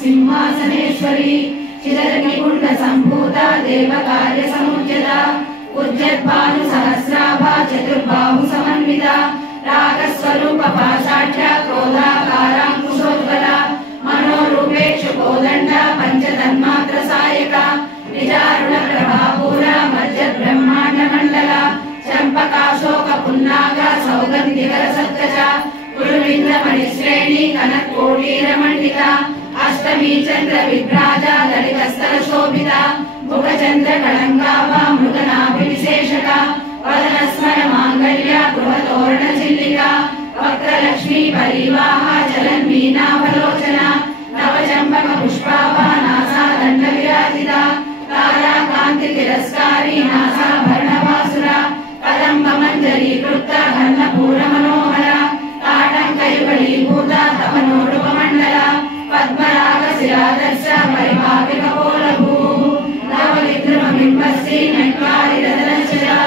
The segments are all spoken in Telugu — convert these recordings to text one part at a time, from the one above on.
सिंहासनेश्वरी चिदग्निकुण्ड सम्भूता देवकार्य समुज्जता उज्जद्भानु सहस्राभा चतुर्बाहु समन्विता रागस्वरूप पाषाढ्या क्रोधाकाराङ्कुशोज्ज्वला मनोरूपेक्षु कोदण्ड पञ्चतन्मात्र सायका निजारुण प्रभापूरा मज्जद्ब्रह्माण्ड मण्डला चम्पकाशोक पुन्नाग सौगन्धिकर सत्कचा कुरुविन्द मणिश्रेणी कनकोटीरमण्डिता अष्टमी चंद्र विभ्राजा ललितस्तर शोभिता मुखचंद्र कलंकाभा मृगनाभिविशेषका वदनस्मर मांगल्य गृहतोरण चिल्लिका वक्रलक्ष्मी परिवाहा चलन्मीनाभलोचना नवचंपक पुष्पाभा नासा दंड विराजिता तारा कांति तिरस्कारी नासाभरणभासुरा कदम्ब मंजरी कृत्ता घनपूर मनोहरा ताटंकयुगलीभूता तपनोरुपमण्डला पद्मराग शिरादर्श परिभाविक पोलभू नवविद्रुमबिम्बश्री नट्वारि रतनश्चरा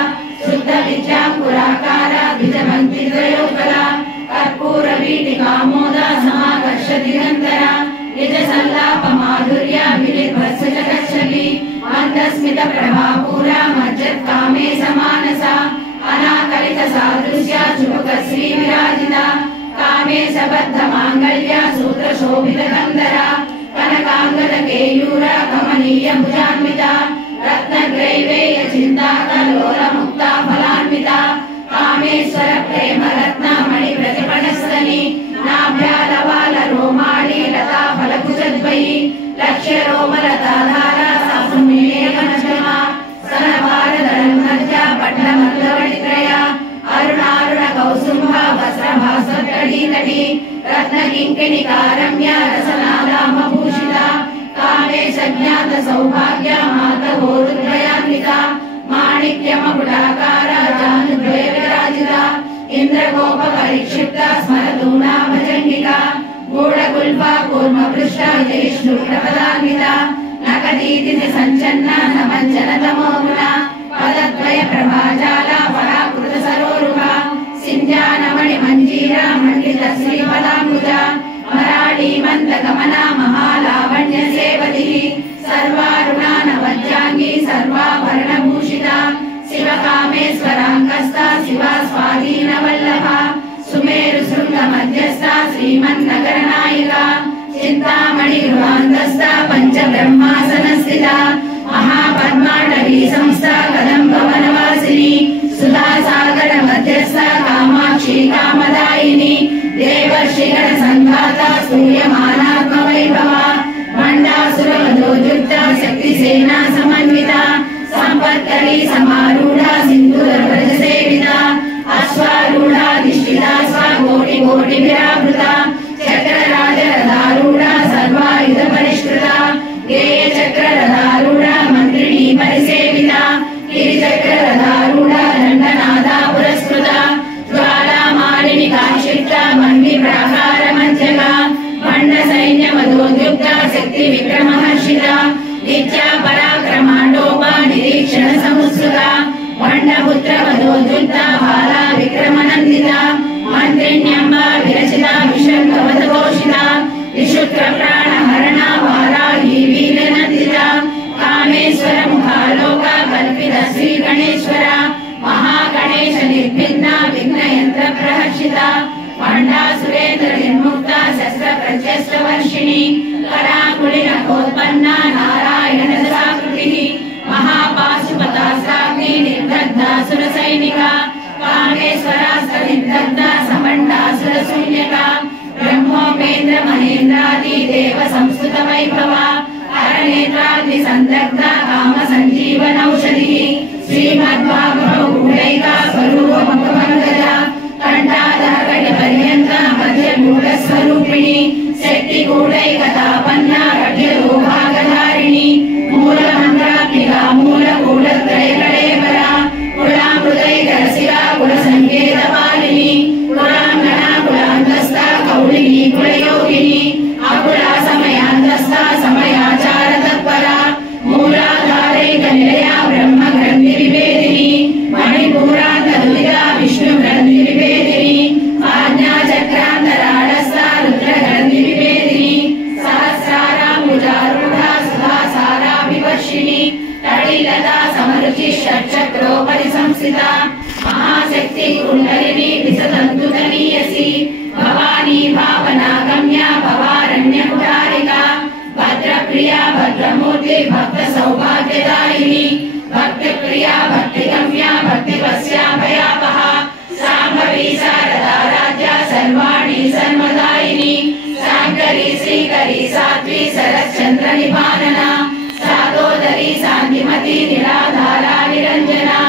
शुद्ध विद्याङ्कुराकार द्विजपङ्क्ति द्वयोज्ज्वला कर्पूर वीटिकामोदा समाकर्ष दिगन्तरा निज सल्लाप माधुर्य विलिध्वस्य जगच्छली मन्दस्मित प्रभापूरा मज्जत् कामे समानसा अनाकलित सादृश्य चुमुक श्री विराजिता कामे सबद्ध मांगल्य सूत्र शोभित गंधरा कनकांगद केयूर कमनीय भुजान्विता रत्न ग्रैवेय चिंताकलोल मुक्ता फलान्विता कामेश्वर प्रेम रत्न मणि प्रतिपणस्तनी नाभ्यालवाल रोमाणी लता फलकुचद्वयी लक्ष्य रोमलताधारा सासुमेघनजमा स्तनभारदलन्मध्य पट्टमल्लवणित्रया अरुणारुण कौसुम्भ वस्त्रभासत्कटीतटी रत्नकिङ्किणिकारम्य रसनादामभूषिता कामे सज्ञात सौभाग्य मातवोरुद्रयान्विता माणिक्यमकुटाकार जानुद्वय विराजिता इन्द्रगोप परिक्षिप्ता स्मरतूणा भजङ्गिका गूढकुल्पा कूर्मपृष्ठा जयिष्णुप्रपदान्विता नकदीतिनि सञ्चन्ना नमञ्जनतमोगुणा पदद्वय प्रभाजाला पराकृत सरोरुहा सिञ्जानमणि मञ्जीरा मण्डित श्रीफलाम्बुजा मराठी मन्दगमना महालावण्य सेवतिः सर्वारुणा नवज्जाङ्गी सर्वाभरणभूषिता शिवकामेश्वराङ्गस्ता शिवा स्वाधीनवल्लभा सुमेरु शृङ्ग मध्यस्था श्रीमन्नगरनायिका चिन्तामणि गृहान्तस्था पञ्चब्रह्मासनस्थिता महापद्माण्डवी संस्था कदम्ब वनवासिनी सुधासागर मध्यस्था कामाक्षी कामदायिनी देवर्षिगण संघाता स्तूयमानात्मवैभवा मण्डासुरवधोजुक्ता शक्तिसेना समन्विता सम्पत्करी समारूढा सिन्धुरव्रजसेविता अश्वारूढाधिष्ठिता स्वाकोटिकोटिभिरावृता चक्रराजरथारूढा सर्वायुधपरिष्कृता गेयचक्ररथारूढा मन्त्रिणी परिसेविता गिरिचक्ररथारूढा दण्डनादा पुरस्कृता ज्वालामालिनि काक्षिप्ता मण्डिप्राकारमञ्जगा मण्डसैन्यमधोद्युक्ता शक्तिविक्रमहर्षिता नित्या पराक्रमाण्डोपा निरीक्षण समुत्सुका मण्डपुत्रवधोद्युक्ता बाला विक्रमनन्दिता मन्त्रिण्यम्बा विरचिता विशङ्खवधघोषिता विशुक्रप्राणहरणा वाराही वीरनन्दिता कामेश्वर मुखालोका कल्पित श्रीगणेश्वरा महागणेश निर्भिन्ना विघ्नयन्त्र प्रहर्षिता मण्डासुरेन्द्र निर्मुक्ता शस्त्रप्रत्यष्टवर्षिणी कराकुलिनकोत्पन्ना नारायण दशाकृतिः महापाशुपतास्त्राग्नि निर्दग्धासुरसैनिका कामेश्वरास्त्रनिर्दग्धा समण्डासुरशून्यका ब्रह्मोपेन्द्र महेन्द्रादि देव संस्तुत वैभवा हरनेत्राग्नि संदग्धा काम संजीवनौषधिः श्रीमद्भागवतगूढैका स्वरूपमुखपङ्कजा कंठाधरकटि पर्यन्ता मध्यगूढस्वरूपिणी शक्तिगूढैकतापन्ना कट्यलोभागधारिणी मूलमन्त्रात्मिका मूलगूढत्रयकलेवरा कुलामृतैकरसिका कुलसङ्केतपालिनी कुलाङ्गना कुलान्तस्था कौलिनी कुलयोगिनी अकुला समयान्तस्था समयाचारतत्परा मूलाधारैकनिलया ब्रह्मग्रन्थिविभेदिनी मणिपूरान्तदुरिता विष्णुग्रन्थिविभेदिनी आज्ञाच सतन्तुतनीयसी भवानी भावना गम्या भवारण्य कुटारिका भद्रप्रिया भद्रमूर्ति भक्त सौभाग्यदायिनी भक्तिप्रिया भक्तिगम्या भक्तिवस्या भयापहा साम्भवी शारदा राज्या सर्वाणि सर्वदायिनी शाङ्करी श्रीकरी साध्वी शरच्चन्द्र निपानना सादोदरी शान्तिमती निराधारा निरञ्जना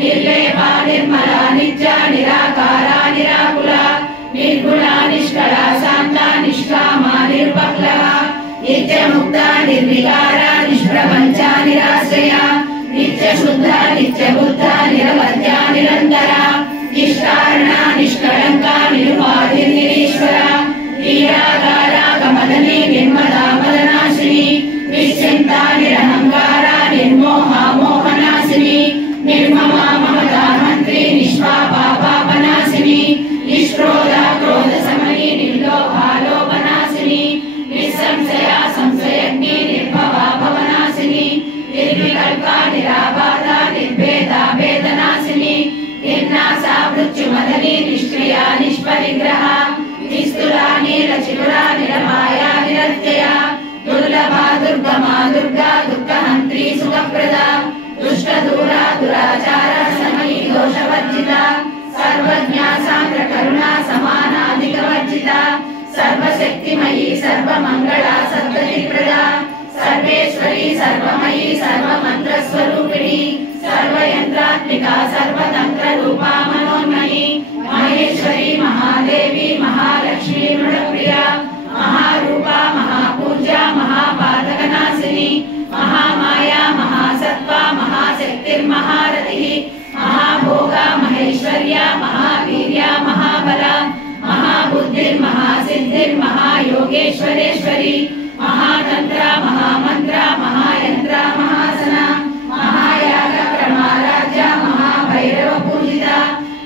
निर्लेपा निर्मला नित्या निराकारा निराकुला निर्गुणा निष्कला शान्ता निष्कामा निर्पक्लवा नित्यमुक्ता निर्विकारा निष्प्रपञ्चा निराश्रया नित्यशुद्धा नित्यबुद्धा निरवध्या निरन्तरा निष्कारणा निष्कलङ्का निरुपाधिर्निरीश्वरा निराकारा कमदनी निर्मला मदनाशिनी निश्चिन्ता निरहङ्कारा निर्मोहा मोहनाशिनी निर्ममा ममता मन्त्री निष्पापा पापनाशिनी निष्क्रोधा क्रोधशमनी निर्लोभा लोभनाशिनी निस्संशया संशयज्ञी निर्भवा भवनाशिनी निर्विकल्पा निराबाधा निर्भेदा वेदनाशिनी निर्नाशा मृत्युमदनी निष्क्रिया निष्परिग्रहा निस्तुला नीलचिपुरा निरमाया निरत्यया दुर्लभा दुर्गमा दुर्गा दुःखहन्त्री सुखप्रदा दुष्टदूरा दुराचारा समयी दोषवर्जिता सर्वज्ञा सान्द्र करुणा समानाधिकवर्जिता सर्वशक्तिमयी सर्वमङ्गला सद्गतिप्रदा सर्वेश्वरी सर्वमयी सर्वमन्त्रस्वरूपिणी सर्वयन्त्रात्मिका सर्वतन्त्ररूपा मनोन्मयी महेश्वरी महादेवी महालक्ष्मी मृडप्रिया महारूपा महापूज्या महापातकनाशिनी महामाया महासत्त्वा महाशक्तिर्महारथिः महाभोगा महेश्वर्या महावीर्या महाबला महाबुद्धिर्महासिद्धिर्महायोगेश्वरेश्वरी महातंत्रा महामंत्रा महायंत्रा महासना महायाग क्रमाराज्या महाभैरव पूजिता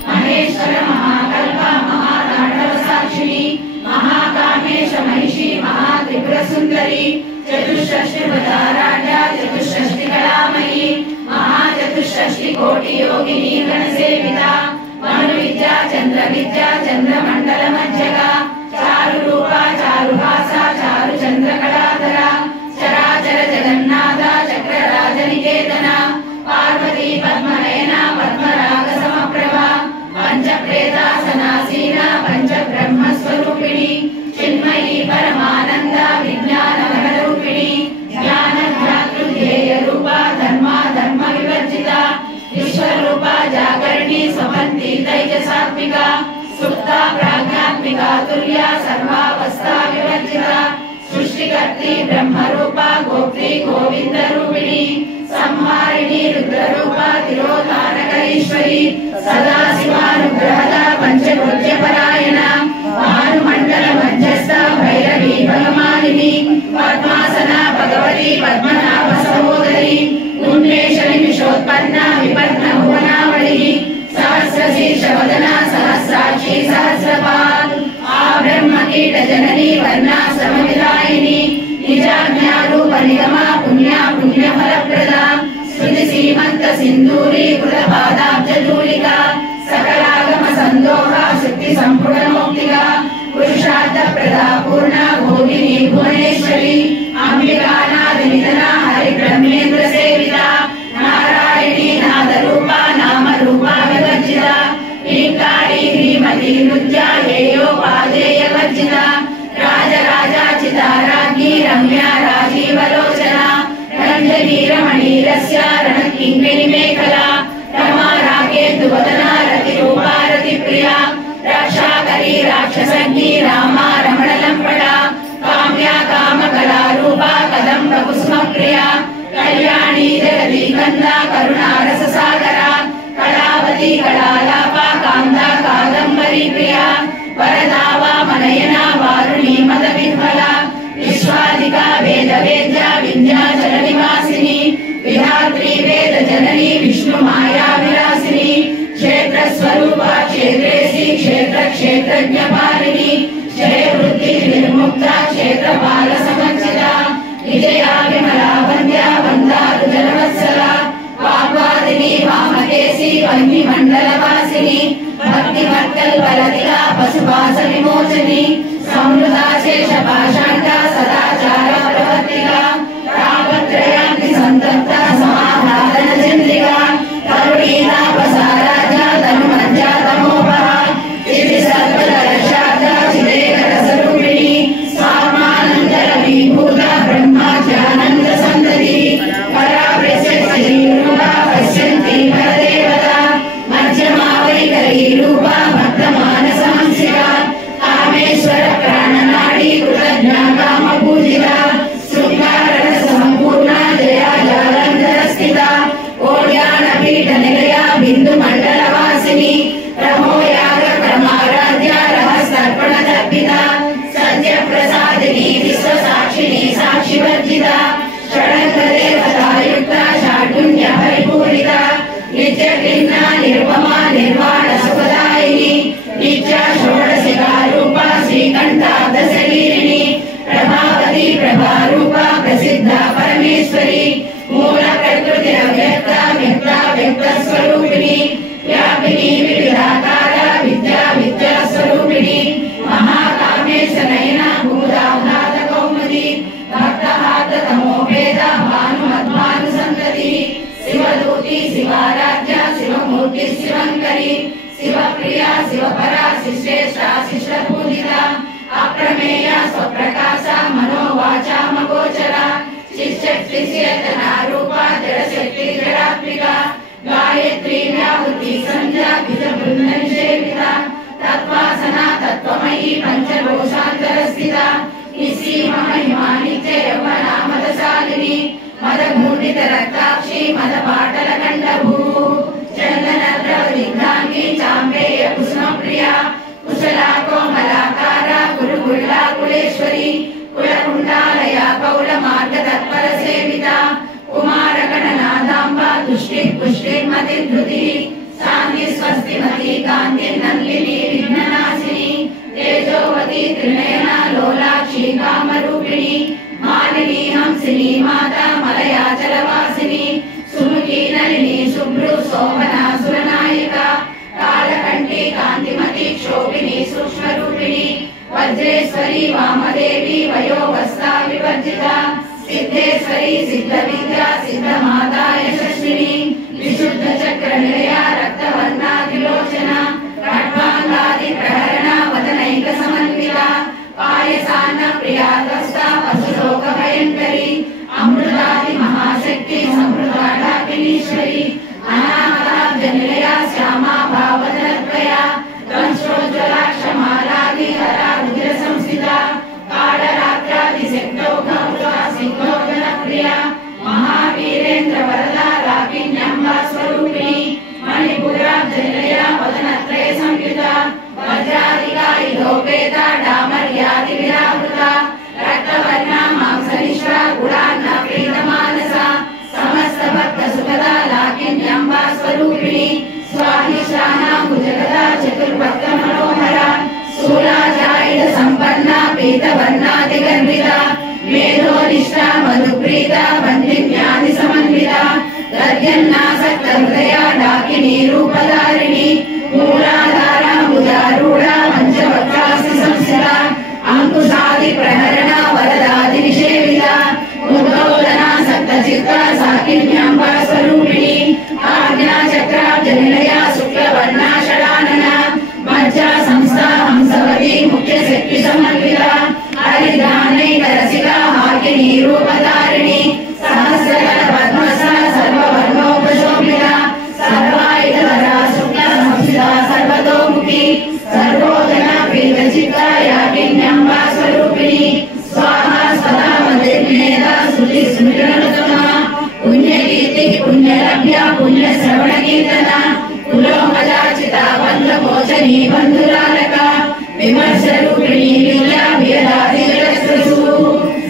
महेश्वर महाकल्पा महातांडव साक्षिणी महाकामेश महिषी महात्रिपुर सुंदरी चतुष्षष्टिपदा राजा चतुष्षष्टि कलामयी महाचतुष्षष्टि कोटि योगिनी गणसेविता मनुविद्या चंद्रमंडल मध्यगा चारु रूपा चारुभासा चारु चंद्र कलाधरा चराचर जगन्नाथ चक्रराज निकेतना पार्वती पद्मनयना पद्मराग समप्रभा पंच प्रेतासनासीना पंच ब्रह्म स्वरूपिणी चिन्मयी परमानंद विज्ञान रूपिणी ज्ञान ध्यातृध्येय रूपा धर्मा धर्म विवर्जिता विश्वरूपा जागरणी स्वपन्ती तैजसात्मिका सुप्ता प्राज्ञात्मिका तुल्या सर्वावस्था विवर्जिता सृष्टिकर्त्री ब्रह्मरूपा गोप्त्री गोविंद रूपिणी संहारिणी रुद्ररूपा तिरोधानकरीश्वरी सदाशिवानुग्रहदा पंचभुज्य परायणा भानुमण्डल मध्यस्थ भैरवी भगमालिनी पद्मासना भगवती पद्मनाभ सहोदरी उन्मेष निमिषोत्पन्ना विपन्न भुवनावली सहस्रशीर्ष वदना सहस्राक्षी सहस्रपाद आब्रह्म कीट जननी वर्णाश्रम विदायिनी निजाज्ञारूप निगमा पुण्या पुण्य फलप्रदा श्रुति सीमंत सिंदूरी कृतपादाब्जधूलिका सकलागम संदोहा शक्ति संपूर्ण मौक्तिका पुरुषार्थ प्रदा पूर्णा भोगिनी भुवनेश्वरी अंबिकानाद निधना हरि ब्रह्मेंद्र सेविता नारायणी नाद रूपा नाम रूपा विवर्जिता ह्रींकारी ह्रीमती नृत्या हेयोपादेय वर्जिता राजराजाचिता राज्ञी रम्या राजीवलोचना रंजनी रमणीरस्या रणकिङ्किणी मेखला रमा राकेतुवदना रतिरूपा रतिप्रिया रक्षाकरी राक्षसज्ञी रामा रमणलम्पटा काम्या कामकला रूपा कदम्ब कुसुमप्रिया कल्याणी जगती कंदा करुणा रससागरा कलावती कलालापा कांदा कादंबरी प्रिया वरदा वामनयना वारुणी मद विह्वला विश्वादिका वेद वेद्या विंध्याचल निवासिनी विधात्री वेद जननी विष्णु माया विलासिनी क्षेत्र स्वरूपा क्षेत्रेसी क्षेत्र क्षेत्रज्ञ पालिनी जय वृद्धि निर्मुक्ता क्षेत्रपाल समर्चिता विजया विमला वन्द्या वन्दारु जनवत्सला वाग्वादिनी वामकेसी చేసి వన్య మండలవాసిని భక్తి భక్తల్పలతిగా పశుపాస విమోచని సమృతాశేష పాషాండ సదాచార ప్రవర్తిగా తాపత్రయాంతి సంతప్త సమాధాన చంద్రిగా కరుణీతాపసారాజ తనుమజ్జ తమోపహ ఇది సర్వదర్శార్థ చిదేకర స్వరూపిణి స్వామానందర విభూత బ్రహ్మాజ్ఞానంద సంతతి పరా ప్రత్యక్ష రూప పశ్యంతి పరదేవత మధ్యమా వైఖరి రూప భక్త మానస హంసిక కామేశ్వర ప్రాణనాడి కృతజ్ఞ కామ పూజిత శృంగార సంపూర్ణ జయా జాలంధర స్థిత ఓడ్యాన పీఠ నిలయ బిందు మండల వాసిని ప్రమోయాగ క్రమారాధ్య రహస్తర్పణ తర్పిత సత్య ప్రసాదిని విశ్వ సాక్షిని సాక్షివర్జిత షడంగ దేవతాయుక్త షాఢ్యున్య పరిపూరిత నిత్య భిన్న నిర్మమా నిర్వాణ సుఖదాయిని నిత్య షోడశికా రూప శ్రీకంఠార్థ శరీరిణి ప్రభావతి ప్రభారూప ప్రసిద్ధ పరమేశ్వరి మూల ప్రకృతి వ్యక్త వ్యక్త వ్యక్త స్వరూపిణి వ్యాపిని వివిధాకార విద్యా విద్యా స్వరూపిణి మహాకామేశనయన భూదాహ్లాద కౌముది భక్తహార్ద తమోభేద భానుమద్భాను సంతతి శివదూతి శివారాధ్య శివమూర్తి శివంకరి శివప్రియ శివపరా శిశ్రేష్ట శిష్ట పూజిత అప్రమేయ స్వప్రకాశ మనోవాచ మగోచర శిశక్తి చేతన రూప జడశక్తి జడాత్మిక గాయత్రి వ్యాహృతి సంధ్యా విజ బృంద నిషేవిత తత్వాసన తత్వమయీ పంచకోశాంతర స్థిత నిస్సీమ మహిమా నిత్య యవ్వన మదశాలిని మదమూర్తిత రక్తాక్షి మద పాటల కండభూ చందన ద్రవదిగ్ధాంగి చాంబేయ కుసుమ ప్రియ కుశలా కోమలాకార గురుగుళ్ళా కులేశ్వరి కులకుండాలయ కౌల మార్గ తత్పర సేవిత కుమార గణనాథాంబ తుష్టి పుష్టి మతి ధృతి శాంతి స్వస్తి మతి కాంతి నందిని విఘ్ననాశిని తేజోవతి త్రినయన లోలాక్షి కామరూపిణి మాలిని హంసిని మాత మలయాచల వాసిని సుముఖి నలిని శుభ్రు శోభన సురనాయిక కాళకంఠి కాంతిమతి క్షోభిని సూక్ష్మరూపిణి వజ్రేశ్వరి వామదేవి వయోవస్థా వివర్జిత సిద్ధేశ్వరి సిద్ధ విద్యా సిద్ధ మాతా యశస్విని విశుద్ధ చక్ర నిలయ రక్తవర్ణా త్రిలోచన ఖడ్వాంగాది ప్రహరణ వదనైక సమన్విత పాయసాన్న ప్రియాద్వస్త పశులోక భయంకరి అమృతాది మహాశక్తి సమృతాఢాకినీశ్వరి అనామదాబ్జ నిలయ శ్యామా భావదనద్వయ దంశ్రోజ్వలాక్షమాలాది హరా రుద్ర సంస్థిత కాళరాత్రాది శక్తౌఘౌఘ సింహోదన ప్రియ మహావీరేంద్ర వరద రాకిన్యంబ స్వరూపిణి మణిపురాబ్జ నిలయ వదనత్రయ సంయుత వజ్రాదికాయుధోపేత డామర్యాది విరావృత రక్తవర్ణ మాంసనిష్ట గుడాన్న ప్రీతమానస సమస్త భక్త సుఖద లాకిన్యంబ స్వరూపిణి స్వాహిశ్రానా భుజగద చతుర్భక్త మనోహర శూలాజాయుధ సంపన్న పీతవర్ణాది గర్భిత మేధోనిష్ట మధుప్రీత వందిన్యాది సమన్విత గర్జన్నాసక్త హృదయ డాకిని రూపధారిణి మూలాధార భుజారూఢ పంచవక్రాసి సంస్థిత అంకుశాది ప్రహరణ వరదాది నిషేవిత ముద్గౌదన సప్త చిత్త సాకిన్యంబ స్వరూపిణి ఆజ్ఞా చక్రాబ్జ నిలయ శుక్లవర్ణ షడానన మజ్జా సంస్థా హంసవతి ముఖ్య శక్తి సమన్విత హరిధానైక రసిక హాకిని రూపధారిణి సహస్రకర పద్మస సర్వవర్ణోపశోభిత సర్వాయుధరా శుక్ల సంస్థిత సర్వతోముఖి సర్వోదన ప్రీత చిత్త యాకిన్యంబ స్వరూపిణి స్వాహా స్వదా మధ్యమేధ శృతి స్మృతిరనుతమ పుణ్యకీర్తి పుణ్యలభ్య పుణ్య శ్రవణ కీర్తన కులోమజాచిత బంధమోచని బంధురాలక విమర్శ రూపిణి విద్యా వేదాది జగత్సు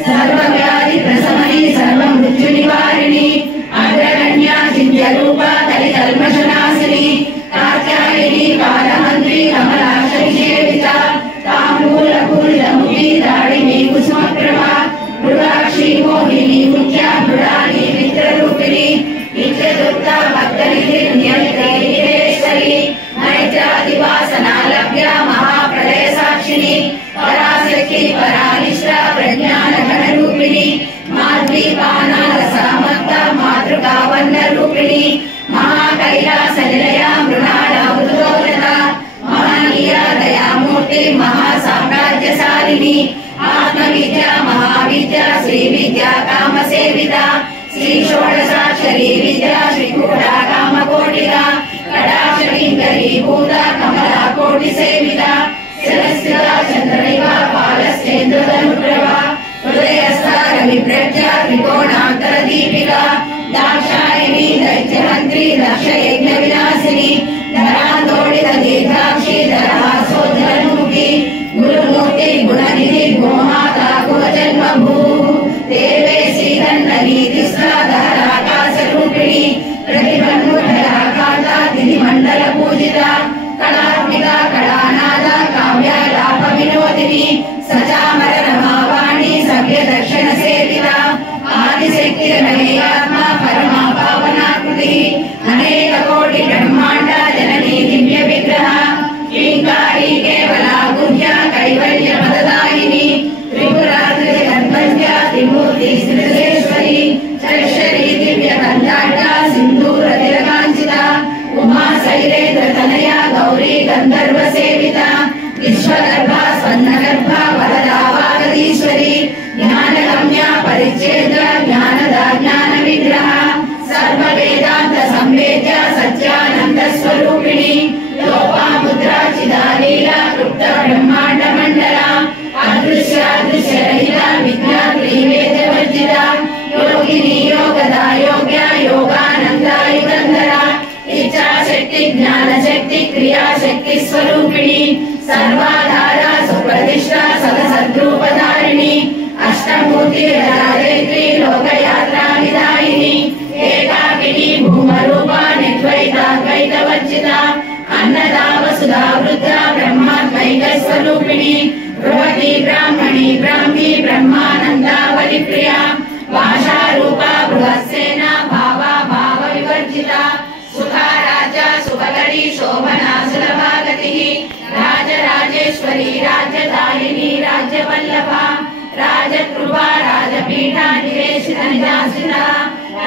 సర్వవ్యాధి ప్రశమని సర్వ మృత్యు నివారిణి అగ్రగణ్య చింత్య రూప కలి కల్మషనాశిని కాత్యాయని కాలమంత్రి కమలాక్ష నిషేవిత తాంబూల పూరిత ముఖి దాడిని కుసుమ ప్రభ మృగాక్షి మోహిని ముఖ్య మృడాని మిత్ర రూపిణి నిత్య దుర్గా భక్తనిధి నియమితే पराशक्ति परानिष्ठा प्रज्ञान घन रूपिणी माध्वीपानाल समक्ता मातृका वर्ण रूपिणी महाकैलास निलया मृणाल मृदोलता महानीया दयामूर्ति महासाम्राज्यशालिनी आत्मविद्या महाविद्या श्री विद्या काम सेविता श्री षोडशाक्षरी विद्या श्रीकूटा कामकोटिका कटाक्षविङ्करी भूता कमला कोटि सेविता शिरस्थिता चन्द्रनिभा पालस्तेन्द्रधनुप्रभा हृदयस्था रविप्रज्ञा त्रिकोणान्तर दीपिका दाक्षायणी दैत्यमन्त्री दक्ष यज्ञ विनाशिनी धरान्तोडित दीर्घाक्षी धरासोद्धरमुखी गुरुमूर्ति गुणनिधि गोमाता कुलजन्मभू देवेशी दण्डनीतिस्था धराकाशरूपिणी प्रतिबन्धुधराकान्ता दिनिमण्डल पूजिता कलात्मिका कलानादा काव्यालाप विनोदिनी सचामर रमावाणी सभ्य दक्षिण सेविता आदिशक्ति रमेयात्मा परमा पावनाकृति अनेक कोटि ब्रह्मांड जननी दिव्य विग्रह ह्रींकारी केवला गुह्या कैवल्य मददायिनी त्रिपुरा त्रिजगन्वन्द्या त्रिमूर्ति श्रीश्वरी चक्षरी दिव्य कंदाटा सिंधूर तिलकांचिता उमा शैलेन्द्र तनया गौरी गंधर्व सेविता विश्वगर्भा स्वर्णगर्भा वरदा वागदीश्वरी ज्ञानगम्या परिच्छेद्र ज्ञानदा ज्ञान विग्रह सर्व वेदांत संवेद्य सच्चानंद स्वरूपिणी लोपामुद्रा चिदालीला तृप्त ब्रह्मांड मंडला अदृश्य रहिता विद्या त्रिवेद वर्जिता योगिनी योगदा योग्या योगानंदा युगंधरा इच्छा शक्ति ज्ञान शक्ति क्रिया शक्ति स्वरूपिणी सर्वाधारा सुप्रतिष्ठा सदसद्रूपधारिणी अष्टमूर्ति राजयत्री लोकयात्रा विदायिनी एकाकिनी भूमरूपा निर्द्वैताद्वैतवर्जिता अन्नदा वसुधा वृद्धा ब्रह्मात्मैक स्वरूपिणी बृहती ब्राह्मणी ब्राह्मी ब्रह्मानंदा बलिप्रिया भाषा रूपा बृहत्सेना भावा भाव विवर्जिता सुखा राजा सुभगरी शोभना सुलभा गतिः राजराजेश्वरी राज्यदायिनी राज्यवल्लभा राजकृपा राजपीठा निवेशित निजासिता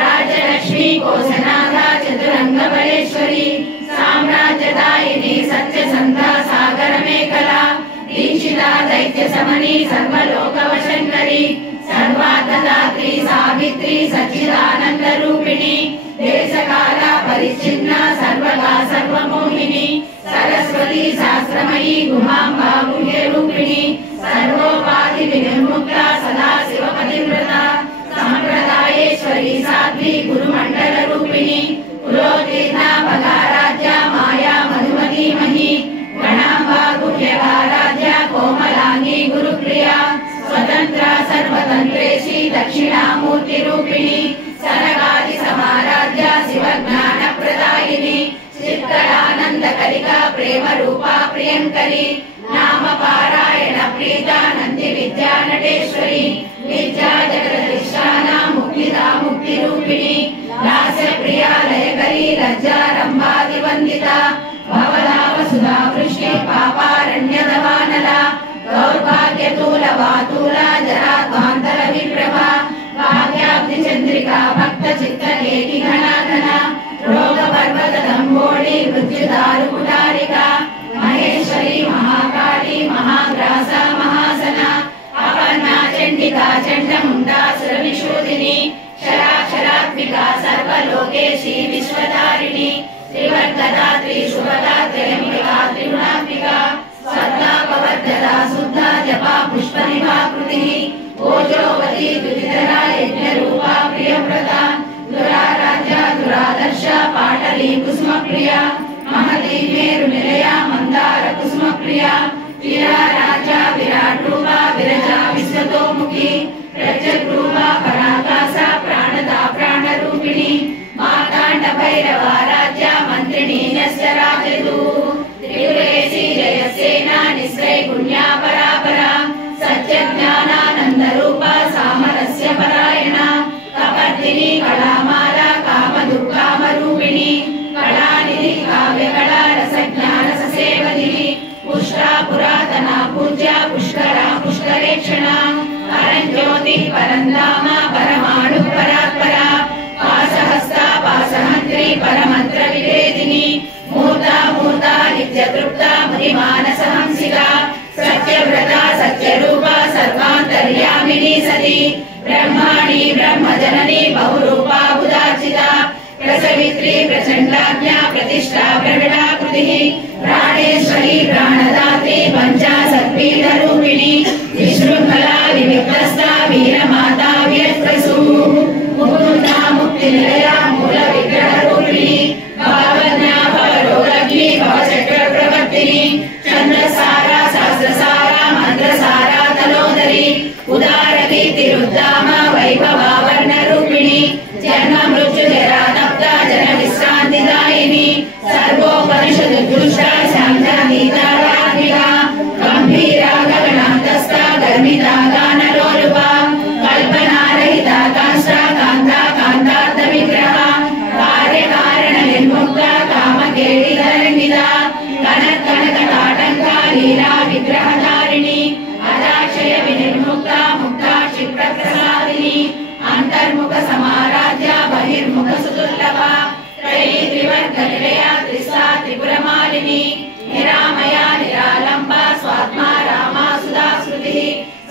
राजलक्ष्मी कोसनाधा चतुरंग बलेश्वरी साम्राज्यदायिनी सत्यसन्धा सागर मेखला दीक्षिता दैत्य समनी सर्वलोक वशंकरी सर्वार्थदात्री सावित्री सच्चिदानंद रूपिणी देशकाला परिच्छिन्ना सर्वगा सर्वमोहिनी सरस्वती शास्त्रमयी गुहांबा गुह्य रूपिणी सर्वोपाधि विनिर्मुक्ता सदा शिवपतिव्रता संप्रदायेश्वरी साध्वी गुरुमंडल रूपिणी पुरोतीर्णा भगाराध्या माया मधुमती मही गणांबा गुह्यगाराध्या कोमलांगी गुरुप्रिया स्वतंत्रा सर्वतंत्रेशी दक्षिणामूर्ति रूपिणी सरगादि समाराध्या शिवज्ञान प्रदायिनी चित्कलानंद कलिका प्रेम रूपा प्रियंकरी नाम पारायण प्रीता नंदि विद्या नटेश्वरी विद्या जगदीशाना मुक्तिदा मुक्ति रूपिणी लास्य प्रिया लयकरी लज्जा रंभादि वंदिता भवदा वसुधा वृष्टि पापारण्य दवानला दौर्भाग्य तूल वातूला जरा ध्वांतर विप्रभा भाग्याब्धि चंद्रिका भक्त चित्त लेखि घना घना रोग पर्वत दंभोड़ी मृत्युदारु कुटारिका महेश्वरी महाकाली महाग्रासा महासना अपन्ना चंडिका चंडमुंडा सुरविशूदिनी क्षराक्षरात्मिका सर्वलोकेशी विश्वधारिणी त्रिवर्गदा त्रिशुभदा त्र्यंबिका त्रिगुणात्मिका सद्दापवर्धदा शुद्धा जपा पुष्पनिभाकृतिः ओजोवती द्विधरा यज्ञरूपा प्रियव्रता दुराराध्या दुरादर्शा पाटली कुसुमप्रिया महती मेरुनिलया मंदार कुसुमप्रिया वीराराजा विराट्रूपा विरजा विश्वतोमुखी प्रत्यग्रूपा पराकाशा प्राणदा प्राणरूपिणी मार्ताण्ड भैरवाराध्या मन्त्रिणी यस्य राजदू त्रिपुरेशी जयसेना निस्त्रैगुण्या परापरा सत्यज्ञानानन्दरूपा सामरस्य परायणा कपर्दिनी कलामाला कामदुर्कामरूपिणी कलानिधि काव्यकला रसज्ञान ससेवदिनी पुष्टा पुरातना पूज्या परेक्षण परं ज्योति परं धाम परमाणु परात्परा पाशहस्ता पाशहन्त्री परमन्त्र विवेदिनी मूर्ता मूर्ता नित्यतृप्ता मुनिमानसहंसिका सत्यव्रता सत्यरूपा सर्वान्तर्यामिनी सती ब्रह्माणि ब्रह्मजननी बहुरूपा उदाचिता प्रसवित्री प्रचण्डाज्ञा प्रतिष्ठा प्रकटाकृतिः प्राणेश्वरी प्राणदात्री पञ्चाशत्पीठरूपिणी विशृङ्खला विविक्तस्था वीरमाता व्यप्रसूः मुकुन्दा मुक्तिनिलया मूलविग्रहरूपिणी भावज्ञा भवरोदग्नि भवचक्रप्रवर्तिनी चन्द्रसारा सहस्रसारा मन्त्रसारा तलोदरी उदारकीर्तिरुद्दाम वैभवावर्णरूपिणी जन्म मृत्यु जरा तप्ता जन विश्रान्तिदायिनी सर्वोपनिषदुद्दुष्टा शान्तानीतारात्मिका गम्भीरा गगनान्तस्था गर्मिता गानलोलुपा कल्पनारहिता काष्ठा कान्ता कान्तार्थविग्रहा कार्यकारणनिर्मुक्ता कामकेलितरङ्गिता कनकनकटाटङ्का लीला विग्रहधारिणी अजाक्षय विनिर्मुक्ता मुक्ता क्षिप्रप्रसादिनी अंतर्मुख समाराध्या बहिर्मुख सुदुर्लभा त्रयी त्रिवर्ग निलया त्रिस्ता त्रिपुरमालिनी निरामया निरालंबा स्वात्मा रामा सुधा स्मृतिः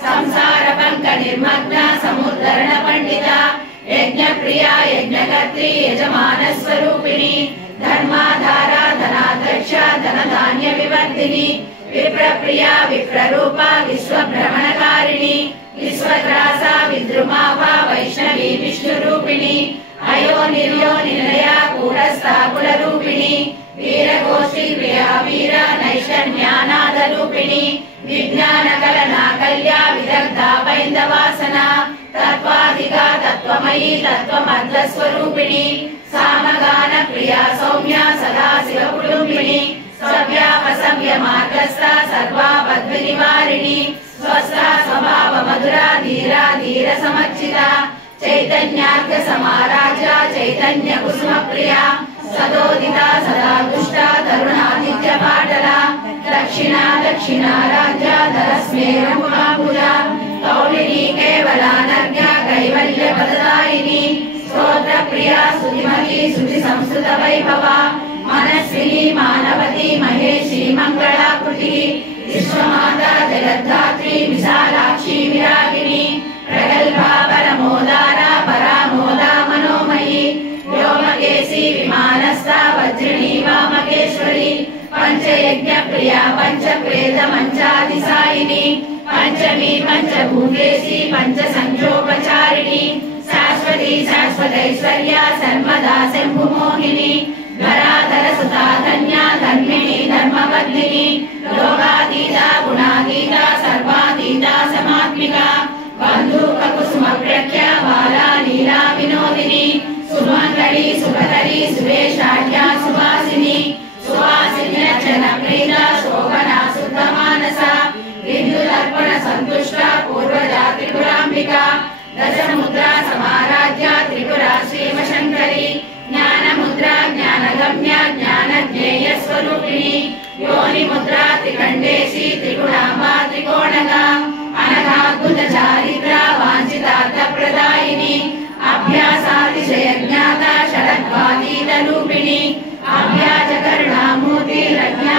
संसार पंक निर्मग्ना समुद्धरण पंडिता यज्ञ प्रिया यज्ञकर्त्री यजमान स्वरूपिणी धर्माधारा धनाध्यक्षा धनधान्य विवर्धिनी विप्रप्रिया विप्ररूपा विश्वभ्रमणकारिणी विश्वत्रासा विद्रुमाभा वैष्णवी विष्णुरूपिणी अयो निर्यो निलया कूटस्था कुलरूपिणी वीरगोष्ठी प्रिया वीरा नैषण्यनादरूपिणी विज्ञानकलना कल्या विदग्धा वैन्दवासना तत्त्वाधिका तत्त्वमयी तत्त्वमद्वस्वरूपिणी सामगान प्रिया सौम्या सदा शिवकुटुम्बिनी सव्यापसव्य मार्गस्था सर्वापद्विनिवारिणी स्वस्था स्वभाव मधुरा धीरा धीर समर्चिता चैतन्यार्घ समाराजा चैतन्य कुसुम प्रिया सदोदिता सदा दुष्टा तरुणादित्य पाटला दक्षिणा दक्षिणा राज्या धरस्मेरुमुखाम्बुजा कौलिनी केवलानर्घ्या कैवल्य पददायिनी स्तोत्र प्रिया स्तुतिमती स्तुति संस्कृत वैभवा मनस्विनी मानवती महेशी मंगलाकृतिः विश्वमाता जगद्धात्री विशालाक्षी विरागिनी प्रगल्भा परमोदारा परामोदा मनोमयी व्योमकेशी विमानस्था वज्रिणी वामकेश्वरी पंचयज्ञ प्रिया पंचप्रेत मंचाधिसायिनी पंचमी पंचभूतेशी पंचसंख्योपचारिणी शाश्वती शाश्वतैश्वर्या सर्वदा शम्भुमोहिनी धराधर सुता धन्या धर्मिणी धर्मवर्धिनी लोकातीता गुणातीता सर्वातीता समात्मिका बंधुक कुसुम प्रख्या बाला लीला विनोदिनी सुमंगली सुभकरी सुवेशाढ्या सुवासिनी सुवासिन्यर्चन प्रीता शोभना शुद्धमानसा बिन्दुदर्पण संतुष्टा पूर्वजा त्रिपुराम्बिका दशमुद्रा समाराध्या त्रिपुरा श्रीमशंकरी ज्ञानमुद्रा ज्ञानगम्या ज्ञानज्ञेय स्वरूपिणी योनिमुद्रा त्रिकण्डेशी त्रिगुणाम्बा त्रिकोणगा अनघाद्भुत चारित्रा वाञ्छितार्थप्रदायिनी अभ्यासातिशय ज्ञाता षडद्वातीतरूपिणी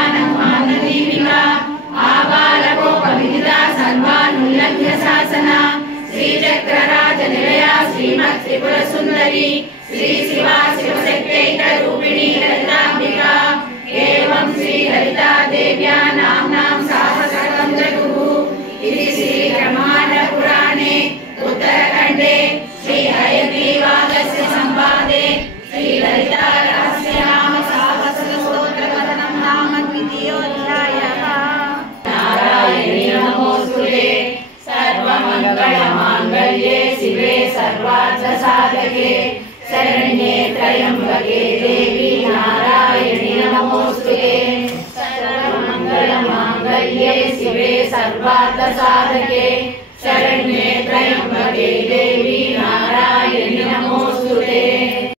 अभ्याचकरुणामूर्तिरज्ञानमानदीपिका आबालकोपविदिता सर्वानुल्लङ्घ्य शासना श्रीचक्रराजनिलया श्रीमत् त्रिपुरसुन्दरी श्री शिवा शिवशक्त्यैकरूपिणी ललिताम्बिका एवं श्री ललिता देव्या नाम्नां सहस्रकं जगुः इति श्री ब्रह्माण्ड पुराणे उत्तरखण्डे श्री हयग्रीवागस्य संवादे श्री ललिता रहस्यनाम सहस्रस्तोत्रकथनं नाम द्वितीयोऽध्यायः। नारायणी नमोस्तुते सर्वमङ्गलमाङ्गल्ये शिवे सर्वार्थसाधके शरण्ये त्र्यम्बके देवी नारायणी नमोस्तुते सर्वमङ्गलमाङ्गल्ये शिवे सर्वार्थसाधके शरण्ये